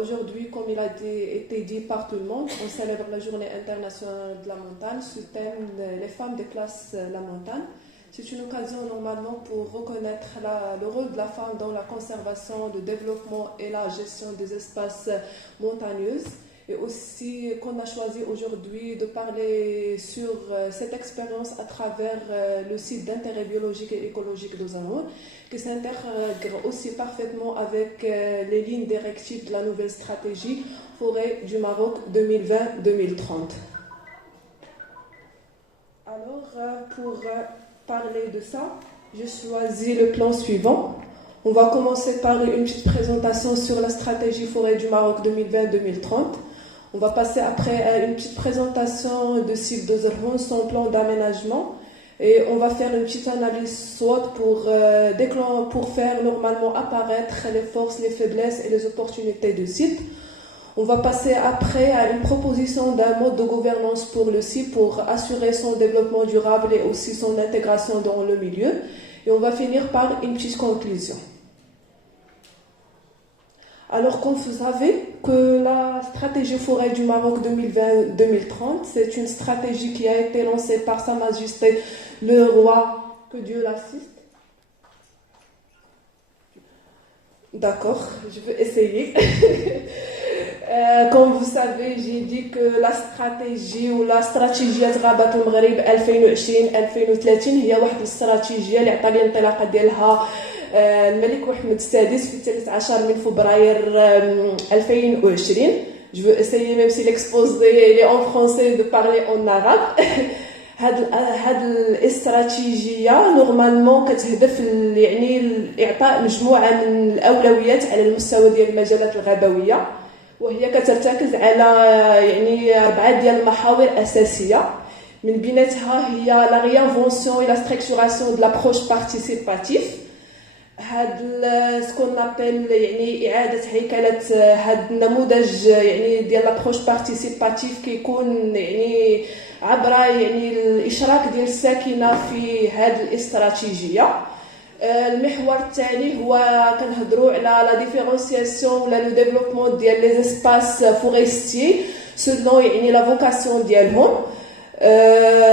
Aujourd'hui, comme il a été dit par tout le monde, on célèbre la journée internationale de la montagne sous le thème Les femmes déplacent la montagne. C'est une occasion normalement pour reconnaître le rôle de la femme dans la conservation, le développement et la gestion des espaces montagneux. Et aussi qu'on a choisi aujourd'hui de parler sur cette expérience à travers le site d'intérêt biologique et écologique d'Ozahoun, qui s'intègre aussi parfaitement avec les lignes directives de la nouvelle stratégie Forêt du Maroc 2020-2030. Pour parler de ça, j'ai choisi le plan suivant. On va commencer par une petite présentation sur la stratégie Forêt du Maroc 2020-2030. On va passer après à une petite présentation de Sif d'Ozahoun, son plan d'aménagement. Et on va faire une petite analyse SWOT pour faire normalement apparaître les forces, les faiblesses et les opportunités du site. On va passer après à une proposition d'un mode de gouvernance pour le site pour assurer son développement durable et aussi son intégration dans le milieu. Et on va finir par une petite conclusion. Alors, comme vous savez, que la stratégie Forêt du Maroc 2020-2030, c'est une stratégie qui a été lancée par Sa Majesté le Roi, que Dieu l'assiste. D'accord, je vais essayer. Comme vous savez, j'ai dit que la stratégie ou la stratégie غابة المغرب 2020-2030 هي واحد الاستراتيجية اللي عطى الانطلاقة ديالها الملك محمد السادس في 13 من فبراير 2020. Je veux essayer, même si l'exposé est en français, de parler en arabe. هاد الاستراتيجية نورمالمون كتهدف يعني إعطاء مجموعة من الأولويات على المستوى ديال المجالات الغابوية، وهي كترتكز على يعني 4 ديال المحاور أساسية. من بيناتها هي لا réinvention et la structuration de l'approche participative. هاد سكون نابيل يعني إعادة هيكلة هاد النموذج يعني ديال لابروش بارتيسيباتيف كيكون يعني عبر يعني الإشراك ديال الساكنة في هاد الاستراتيجية. المحور الثاني هو كنهضروا على لا ديفيرونسياسيون ولا لو ديفلوبمون ديال لي اسباس فوريستي سولون يعني لا فوكاسيون ديالهم.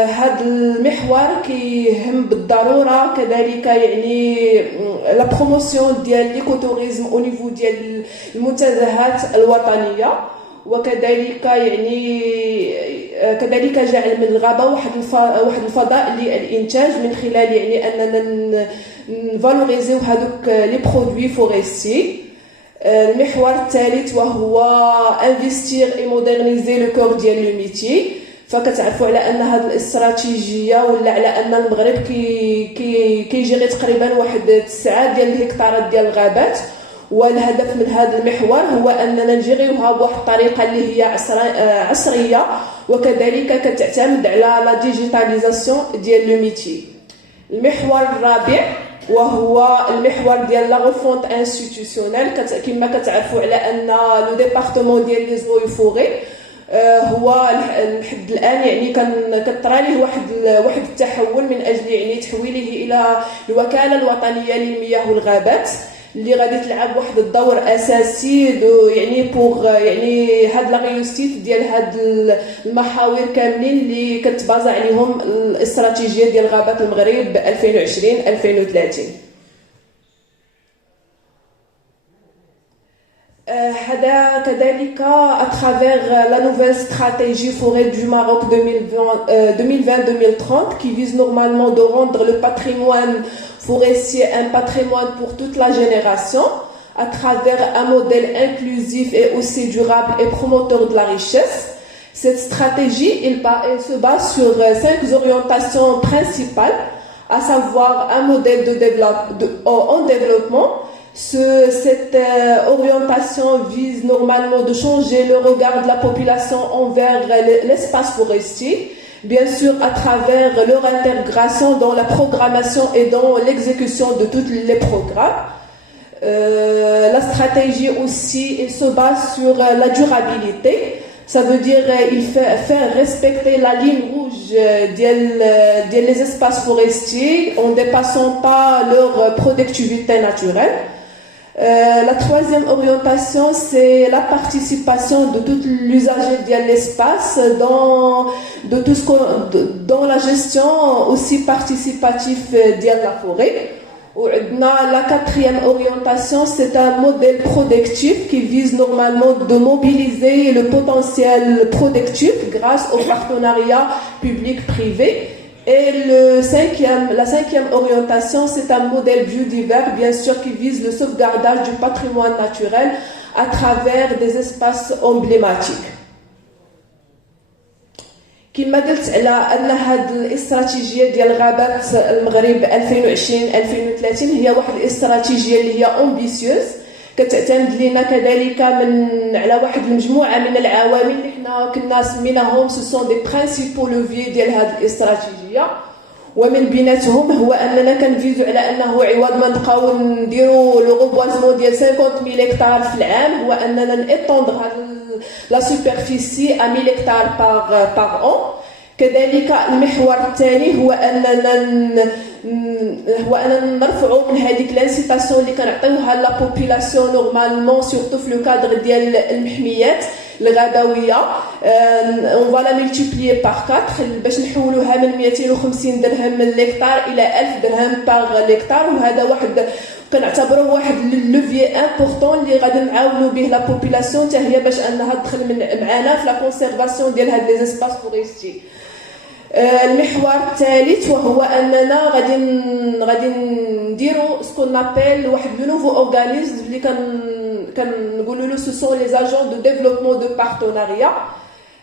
هذا المحور كيهم بالضروره كذلك يعني لا بروموسيون ديال ليكوتوريزم او نيفو ديال المنتزهات الوطنيه، وكذلك يعني كذلك جعل من الغابه واحد الفضاء للانتاج من خلال يعني اننا نفالوريزيو هذوك لي برودوي فوريستي. المحور الثالث وهو انفستير اي مودرنيزي لو كور ديال لو ميتي. فكتعرفوا على ان هذه الاستراتيجيه ولا على ان المغرب كيجيري تقريبا واحد 9 ديال الهكتارات ديال الغابات، والهدف من هذا المحور هو اننا نجيريوها بواحد الطريقه اللي هي عصريه وكذلك كتعتمد على لا ديجيتاليزاسيون ديال لو ميتي. المحور الرابع وهو المحور ديال لا ريفونت انستيتيوشنال. كما كتعرفوا على ان لو ديبارتمون ديال لي زو فوري هو لحد الان يعني كطرى ليه واحد التحول من اجل يعني تحويله الى الوكاله الوطنيه للمياه والغابات اللي غادي تلعب واحد الدور اساسي يعني بوغ يعني هاد لا ريوسيت ديال هاد المحاور كاملين اللي كتبازا عليهم الاستراتيجيه ديال غابات المغرب 2020-2030. هذا كذلك à travers la nouvelle stratégie Forêt du Maroc 2020-2030 qui vise normalement de rendre le patrimoine forestier un patrimoine pour toute la génération à travers un modèle inclusif et aussi durable et promoteur de la richesse. Cette stratégie elle se base sur 5 orientations principales, à savoir un modèle en développement. Cette orientation vise normalement de changer le regard de la population envers l'espace forestier, bien sûr à travers leur intégration dans la programmation et dans l'exécution de tous les programmes. La stratégie aussi elle se base sur la durabilité. Ça veut dire il faire respecter la ligne rouge des espaces forestiers en ne dépassant pas leur productivité naturelle. La troisième orientation, c'est la participation de tout l'usager de l'espace dans la gestion aussi participative de la forêt. La quatrième orientation, c'est un modèle productif qui vise normalement de mobiliser le potentiel productif grâce au partenariat public-privé. Et la cinquième orientation, c'est un modèle biodivers, bien sûr, qui vise le sauvegardage du patrimoine naturel à travers des espaces emblématiques. كما قلت على ان هذه الاستراتيجيه ديال غابات المغرب 2020-2030 هي واحد الاستراتيجيه اللي هي امبيسيوز كتعتمد لنا كذلك على واحد المجموعه من العوامل اللي حنا كنا سميناهم سو سون دي برينسيبو لوفيي ديال هذه الاستراتيجيه. ومن بيناتهم هو اننا كنفيزو على انه عوض ما نبقاو نديرو لو غوبوازمون ديال 50000 هكتار في العام، هو اننا نيطوندغ لا سوبرفيسي ا 1000 هكتار باغ اون. كذلك المحور الثاني هو اننا نرفعوا من هذيك لانسيتاسيون اللي كنعطيوها لا بوبولاسيون نورمالمون سورتو في لو كادر ديال المحميات الغابويه. اون فوالا ملتيبليي باغ 4 باش نحولوها من 250 درهم للهكتار الى 1000 درهم باغ لهكتار، وهذا واحد كنعتبروه واحد لوفيي امبورطون اللي غادي نعاونوا به لا بوبولاسيون حتى هي باش انها تدخل معنا في لا كونسيرفاسيون ديال هاد لي اسباس فوريستي. المحور الثالث وهو اننا غادي نديروا سكون نابيل واحد لو نوفو اورغانيزم اللي كنقولوا له سو سون لي اجون دو ديفلوبمون دو بارتناريا.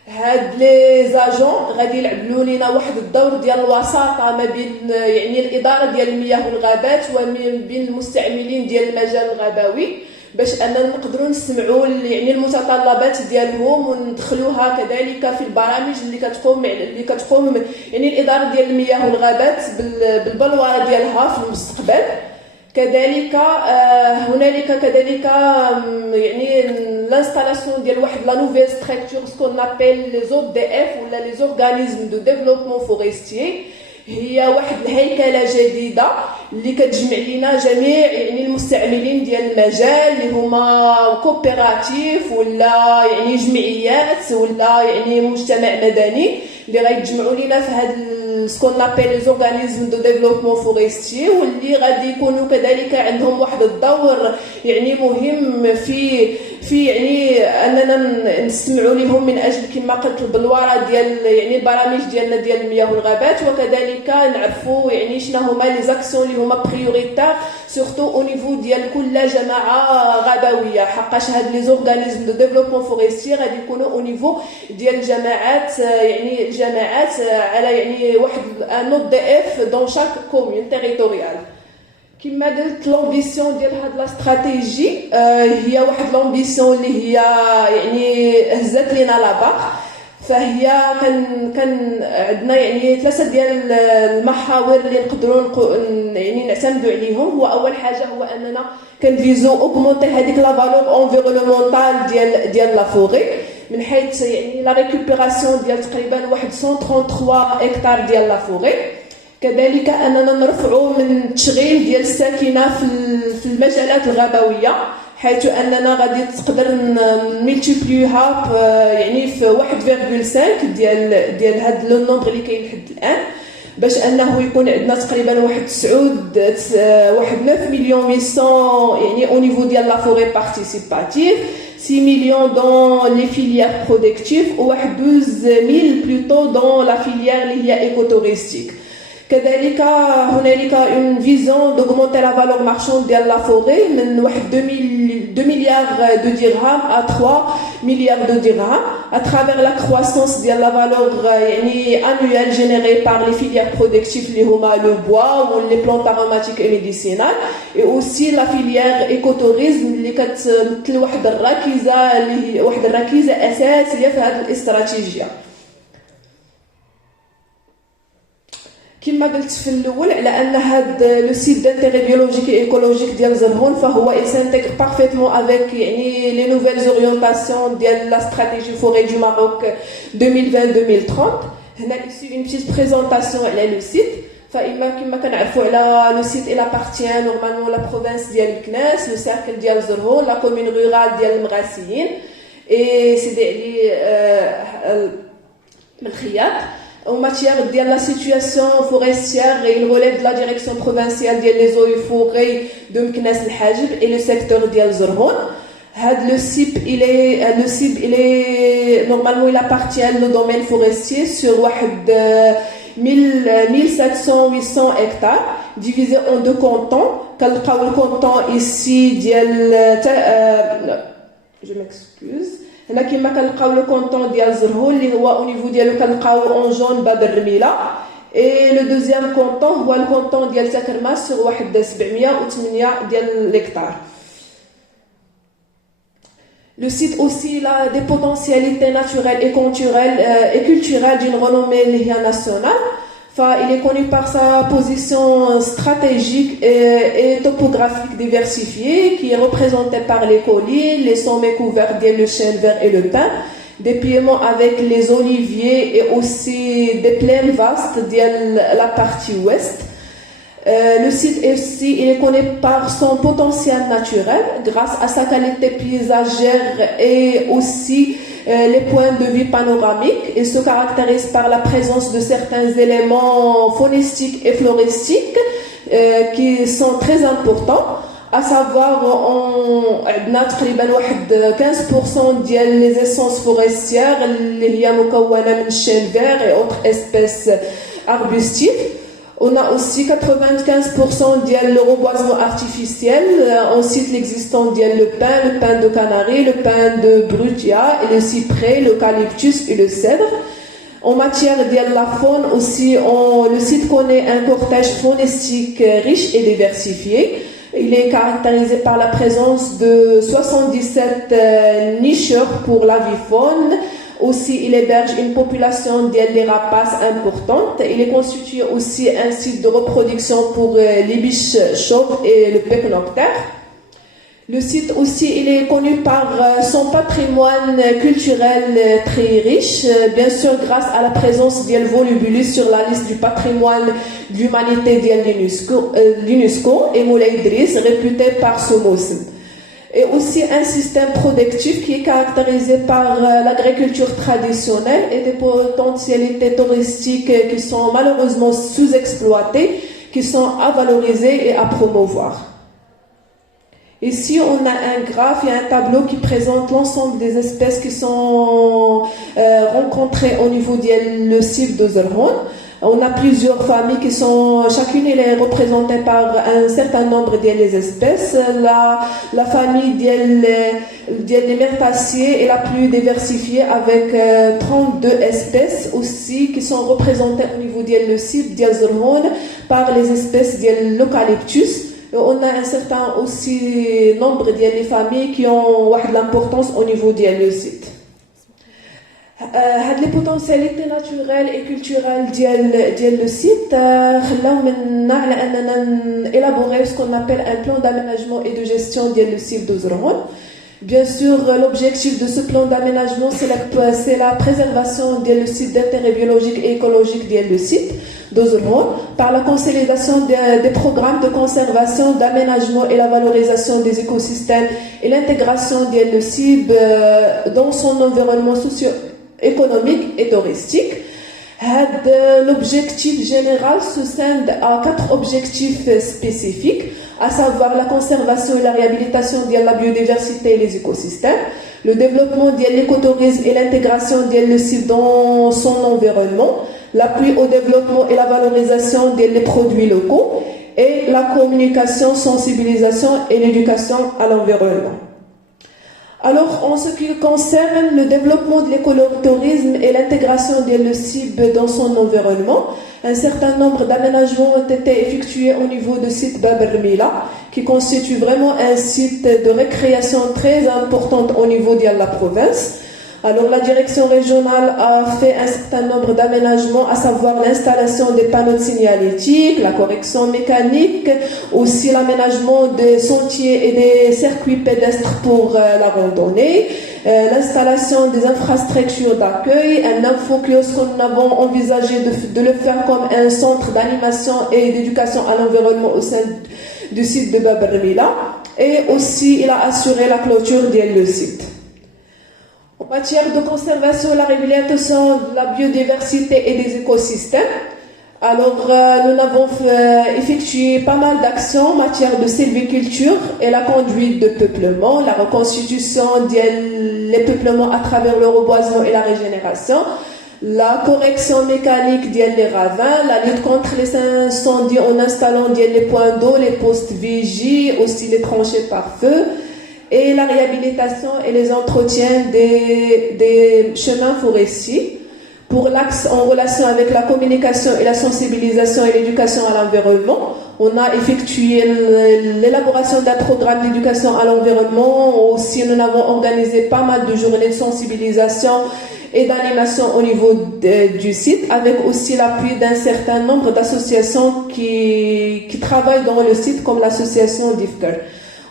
هاد لي زاجون غادي يلعبوا لنا واحد الدور ديال الوساطه ما بين يعني الاداره ديال المياه والغابات وما بين المستعملين ديال المجال الغابوي باش اننا نقدروا نسمعوا يعني المتطلبات ديالهم وندخلوها كذلك في البرامج اللي كتقوم يعني الاداره ديال المياه والغابات بالبلوره ديالها في المستقبل. كذلك هنالك كذلك يعني لانستالاسيون ديال واحد لا نوفيل ستركتور سكون نابيل لي زو دي اف ولا لي زورغانيزم دو ديفلوبمون فوريستي. هي واحد الهيكله جديده اللي كتجمع لنا جميع يعني المستعملين ديال المجال اللي هما كوبيراتيف ولا يعني جمعيات ولا يعني مجتمع مدني اللي غيتجمعوا لنا في هذا سكون نابيل لي زورغانيزم دو ديفلوبمون فوريستي، واللي غادي يكونوا كذلك عندهم واحد الدور يعني مهم في يعني اننا نستمعوا لهم من اجل كما قلت البلوره ديال يعني البرامج ديالنا ديال المياه والغابات، وكذلك نعرفوا يعني شنو هما لي زاكسيون اللي هما بريوريتير سورتو او نيفو ديال كل جماعه غابويه، حقاش هاد لي زورغانيزم دو ديفلوبمون فوريستي غادي يكونوا او نيفو ديال الجماعات يعني الجماعات على يعني واحد ان نوت دي اف دون شاك كومون تيريتوريال. كما قلت لومبيسيون ديال هاد لا استراتيجي هي واحد لومبيسيون اللي هي يعني هزت لينا لاباغ. فهي كان عندنا يعني ثلاثه ديال المحاور اللي نقدروا يعني نعتمدوا عليهم. هو اول حاجه هو اننا كنفيزو اوغمونتي هذيك لا فالور انفيرونمونتال ديال لا فوري من حيث يعني لا ريكوبيراسيون ديال تقريبا واحد 133 هكتار ديال لا فوري. كذلك اننا نرفعوا من التشغيل ديال الساكنه في المجالات الغابويه، حيث اننا غادي تقدر نملتيبليوها يعني في 1.5 ديال هذا لو نومبر اللي كاين لحد الان، باش انه يكون عندنا تقريبا واحد 9 مليون 800 يعني او نيفو ديال لا فوري بارتيسيباتيف، 6 مليون دون لي فيليير برودكتيف و واحد 12000 بلوتو دون لا فيليير اللي هي ايكو توريستيك. كذلك هنالك اون فيزيون دوغمونتي لا فالور مارشاند ديال لا فوري من واحد 2 مليار دو درهم ا 3 مليار دو درهم à travers la croissance ديال la valeur يعني annuelle générée par les filières productives اللي هما le bois ou les plantes aromatiques et médicinales, et aussi la filière écotourisme اللي كتمثل واحد الركيزه اساسيه في هذه الاستراتيجيه. كما قلت في الاول على ان هذا لو سيت دانتيغي بيولوجيك اي ايكولوجيك ديال زرهون فهو يسانتيغ بارفيتمون افيك يعني لي نوفيل اورينتاسيون ديال لا استراتيجي فوري دو ماروك 2020-2030. هنا ici une petite présentation على لو سيت. فإما كما كنعرفوا على لو سيت إلى appartient نورمالمون لا بروفانس ديال الكناس لو سيركل ديال زرهون لا كومين رورال ديال المغاسيين اي سيدي علي بالخياط. En matière de la situation forestière, il relève de la direction provinciale des eaux et forêts de Meknès el-Hajib et le secteur de Zerhoun. Le CIP, il est normalement il appartient au domaine forestier sur 1700-800 hectares divisé en deux cantons. Le canton ici je m'excuse. هنا كما كنلقاو لو كونطون ديال زرهون اللي هو او نيفو ديالو كنلقاو اون جون باب الرميله اي لو دوزيام كونطون هو الكونطون ديال تاكرماس sur واحد 708 ديال ليكتار. Le site aussi a des potentialités naturelles et culturelles d'une renommée nationale. Il est connu par sa position stratégique et topographique diversifiée qui est représentée par les collines, les sommets couverts de chêne vert et le pin, des piémonts avec les oliviers et aussi des plaines vastes de la partie ouest. Le site aussi, il est connu par son potentiel naturel grâce à sa qualité paysagère et aussi les points de vue panoramiques. Il se caractérise par la présence de certains éléments faunistiques et floristiques qui sont très importants. À savoir, on a تقريبا 15% des essences forestières اللي هي مكونة من chêne vert et autres espèces arbustives. On a aussi 95% de reboisement artificiel. On cite l'existant le pin de Canarie, le pin de Brutia, et le cyprès, l'eucalyptus et le cèdre. En matière de la faune aussi, le site connaît un cortège faunistique riche et diversifié. Il est caractérisé par la présence de 77 nicheurs pour l'avifaune. Aussi, il héberge une population de rapaces importante. Il est constitué aussi un site de reproduction pour les biches chauves et le pecnoctaire. Le site aussi, il est connu par son patrimoine culturel très riche, bien sûr grâce à la présence d'El Volubulus sur la liste du patrimoine de l'humanité de l'UNESCO et Moulay Idriss, réputé par ce moussem. Et aussi un système productif qui est caractérisé par l'agriculture traditionnelle et des potentialités touristiques qui sont malheureusement sous-exploitées, qui sont à valoriser et à promouvoir. Ici, on a un graphe et un tableau qui présente l'ensemble des espèces qui sont rencontrées au niveau du site de Zerhoun. On a plusieurs familles qui sont, chacune elle est représentée par un certain nombre d'espèces. La famille des myrtaciers est la plus diversifiée avec 32 espèces aussi qui sont représentées au niveau du site de Zerhoun par les espèces de l'eucalyptus. On a un certain aussi nombre de familles qui ont de l'importance au niveau du site. Les potentialités naturelles et culturelles du site خلاونا على أننا élaborer ce qu'on appelle un plan d'aménagement et de gestion du site de Zerhoun. Bien sûr, l'objectif de ce plan d'aménagement, c'est la préservation du site d'intérêt biologique et écologique du site de Zerhoun par la consolidation des programmes de conservation, d'aménagement et la valorisation des écosystèmes et l'intégration du site dans son environnement socio-économique et touristique. L'objectif général se scinde à 4 objectifs spécifiques, à savoir la conservation et la réhabilitation de la biodiversité et les écosystèmes, le développement de l'écotourisme et l'intégration du site dans son environnement, l'appui au développement et la valorisation des produits locaux, et la communication, sensibilisation et l'éducation à l'environnement. Alors, en ce qui concerne le développement de l'écotourisme et l'intégration de l'ECIB dans son environnement, un certain nombre d'aménagements ont été effectués au niveau du site Bab el-Mila, qui constitue vraiment un site de récréation très important au niveau de la province. Alors, la direction régionale a fait un certain nombre d'aménagements, à savoir l'installation des panneaux de signalétique, la correction mécanique, aussi l'aménagement des sentiers et des circuits pédestres pour la randonnée, l'installation des infrastructures d'accueil, un infokiosque qu'on avons envisagé de le faire comme un centre d'animation et d'éducation à l'environnement au sein du site de Bab el-Mila. Et aussi, il a assuré la clôture du site. En matière de conservation, la régulation de la biodiversité et des écosystèmes, alors nous avons effectué pas mal d'actions en matière de sylviculture et la conduite de peuplement, la reconstitution des peuplements à travers le reboisement et la régénération, la correction mécanique des ravins, la lutte contre les incendies en installant les points d'eau, les postes vigie, aussi les tranchées par feu, et la réhabilitation et les entretiens des chemins forestiers. Pour l'axe en relation avec la communication et la sensibilisation et l'éducation à l'environnement, on a effectué l'élaboration d'un programme d'éducation à l'environnement. Aussi, nous avons organisé pas mal de journées de sensibilisation et d'animation au niveau du site, avec aussi l'appui d'un certain nombre d'associations qui travaillent dans le site, comme l'association DIFCAR.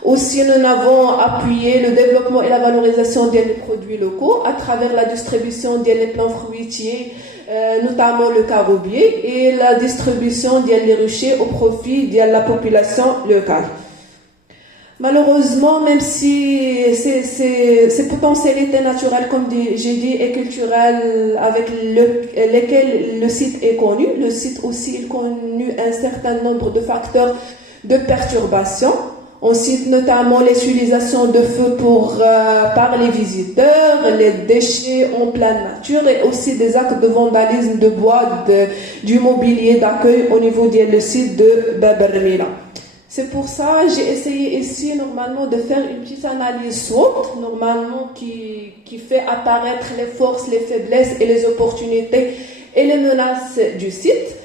Aussi, nous avons appuyé le développement et la valorisation des produits locaux à travers la distribution des plants fruitiers, notamment le carobier, et la distribution des ruchers au profit de la population locale. Malheureusement, même si ces potentialités naturelles, comme j'ai dit, et culturelles avec lesquelles le site est connu, le site aussi est connu un certain nombre de facteurs de perturbation. On cite notamment l'utilisation de feu par les visiteurs, les déchets en pleine nature et aussi des actes de vandalisme de bois, du mobilier d'accueil au niveau du site de Bab el-Mila. C'est pour ça que j'ai essayé ici normalement de faire une petite analyse SWOT, normalement qui fait apparaître les forces, les faiblesses et les opportunités et les menaces du site.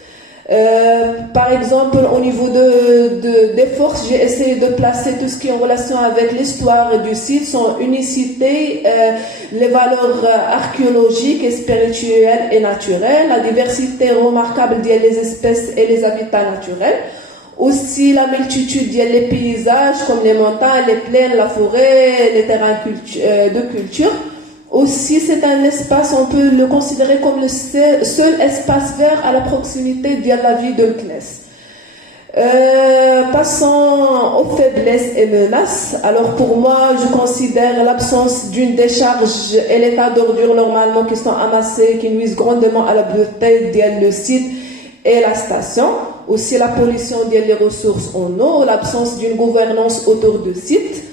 Par exemple, au niveau des forces, j'ai essayé de placer tout ce qui est en relation avec l'histoire du site, son unicité, les valeurs archéologiques et spirituelles et naturelles, la diversité remarquable des espèces et les habitats naturels, aussi la multitude des paysages comme les montagnes, les plaines, la forêt, les terrains de culture. Aussi, c'est un espace, on peut le considérer comme le seul espace vert à la proximité de la vie de CNES. Passons aux faiblesses et menaces. Alors pour moi, je considère l'absence d'une décharge et l'état d'ordure normalement qui sont amassés, qui nuisent grandement à la beauté du site et la station. Aussi la pollution des ressources en eau, l'absence d'une gouvernance autour du site.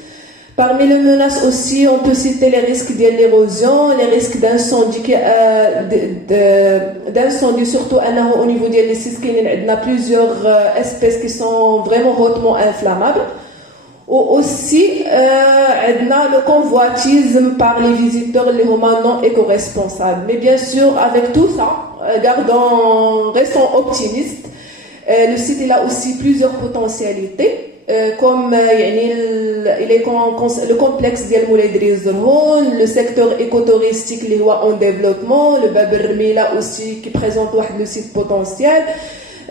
Parmi les menaces aussi, on peut citer les risques de l'érosion, les risques d'incendie, surtout au niveau des sites, il y a plusieurs espèces qui sont vraiment hautement inflammables. Ou aussi, le convoitisme par les visiteurs, les romans non éco-responsables. Mais bien sûr, avec tout ça, restons optimistes. Le site il a aussi plusieurs potentialités. Comme le complexe ديال مولاي دريز زرهون, le secteur écotouristique اللي هو en développement, le Bab el-Mila aussi qui présente le site potentiel.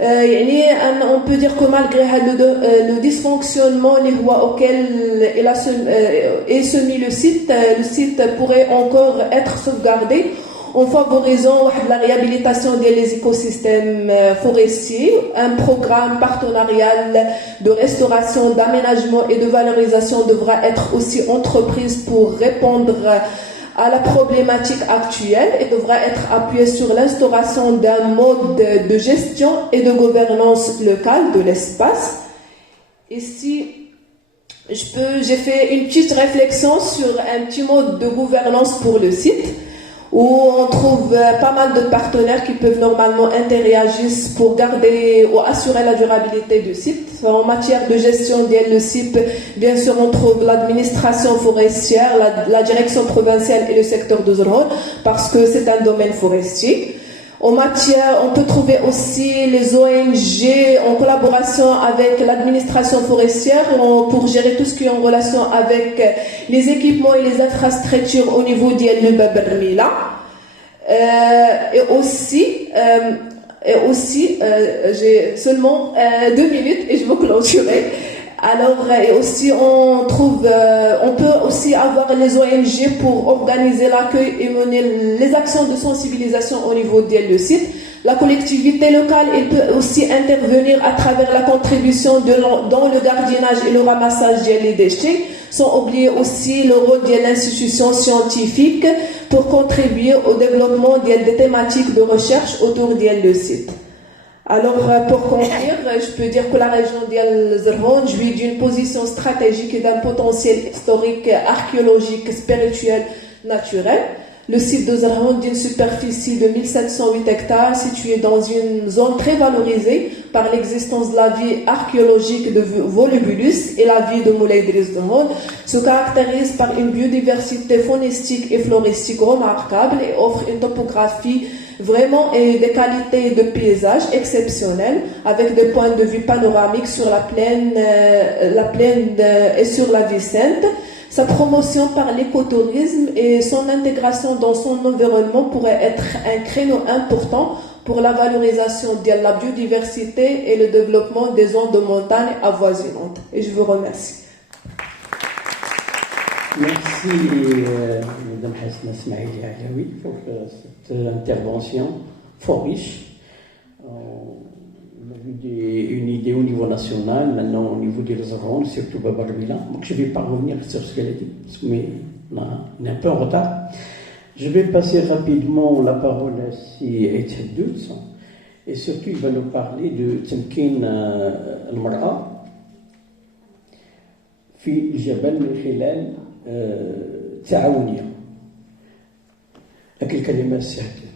On peut dire que malgré le dysfonctionnement auquel est soumis le site pourrait encore être sauvegardé en favorisant la réhabilitation des écosystèmes forestiers, un programme partenarial de restauration, d'aménagement et de valorisation devra être aussi entreprise pour répondre à la problématique actuelle et devra être appuyé sur l'instauration d'un mode de gestion et de gouvernance locale de l'espace. Ici, j'ai fait une petite réflexion sur un petit mode de gouvernance pour le site, où on trouve pas mal de partenaires qui peuvent normalement interagir pour garder ou assurer la durabilité du site. En matière de gestion du site, bien sûr, on trouve l'administration forestière, la direction provinciale et le secteur de Zrhon, parce que c'est un domaine forestier. En matière, on peut trouver aussi les ONG en collaboration avec l'administration forestière pour gérer tout ce qui est en relation avec les équipements et les infrastructures au niveau de Bab el-Mila. Et aussi, j'ai seulement 2 minutes et je vais clôturer. Alors, et aussi, on peut aussi avoir les ONG pour organiser l'accueil et mener les actions de sensibilisation au niveau du site. La collectivité locale, elle peut aussi intervenir à travers la contribution dans le gardiennage et le ramassage des déchets, sans oublier aussi le rôle de l'institution scientifique pour contribuer au développement des thématiques de recherche autour du site. Alors, pour conclure, je peux dire que la région d'El-Zerhoun jouit d'une position stratégique et d'un potentiel historique, archéologique, spirituel, naturel. Le site de Zerhoun, d'une superficie de 1708 hectares, situé dans une zone très valorisée par l'existence de la vie archéologique de Volubulus et la vie de Moulay Idriss Dehoun, se caractérise par une biodiversité faunistique et floristique remarquable et offre une topographie vraiment et des qualités de paysage exceptionnelles avec des points de vue panoramiques sur la plaine et sur la vie sainte. Sa promotion par l'écotourisme et son intégration dans son environnement pourrait être un créneau important pour la valorisation de la biodiversité et le développement des zones de montagne avoisinantes. Et je vous remercie. Merci, Mme Hasna Smaïli Alaoui, pour cette intervention fort riche. On a vu une idée au niveau national, maintenant au niveau des Zerhoun, surtout Babarbila. Donc je ne vais pas revenir sur ce qu'elle a dit, mais on est un peu en retard. Je vais passer rapidement la parole à si Aït Douz, et surtout il va nous parler de Temkin al-Mar'a في الجبل من خلال تعاونية. لكن الكلمة سهلة.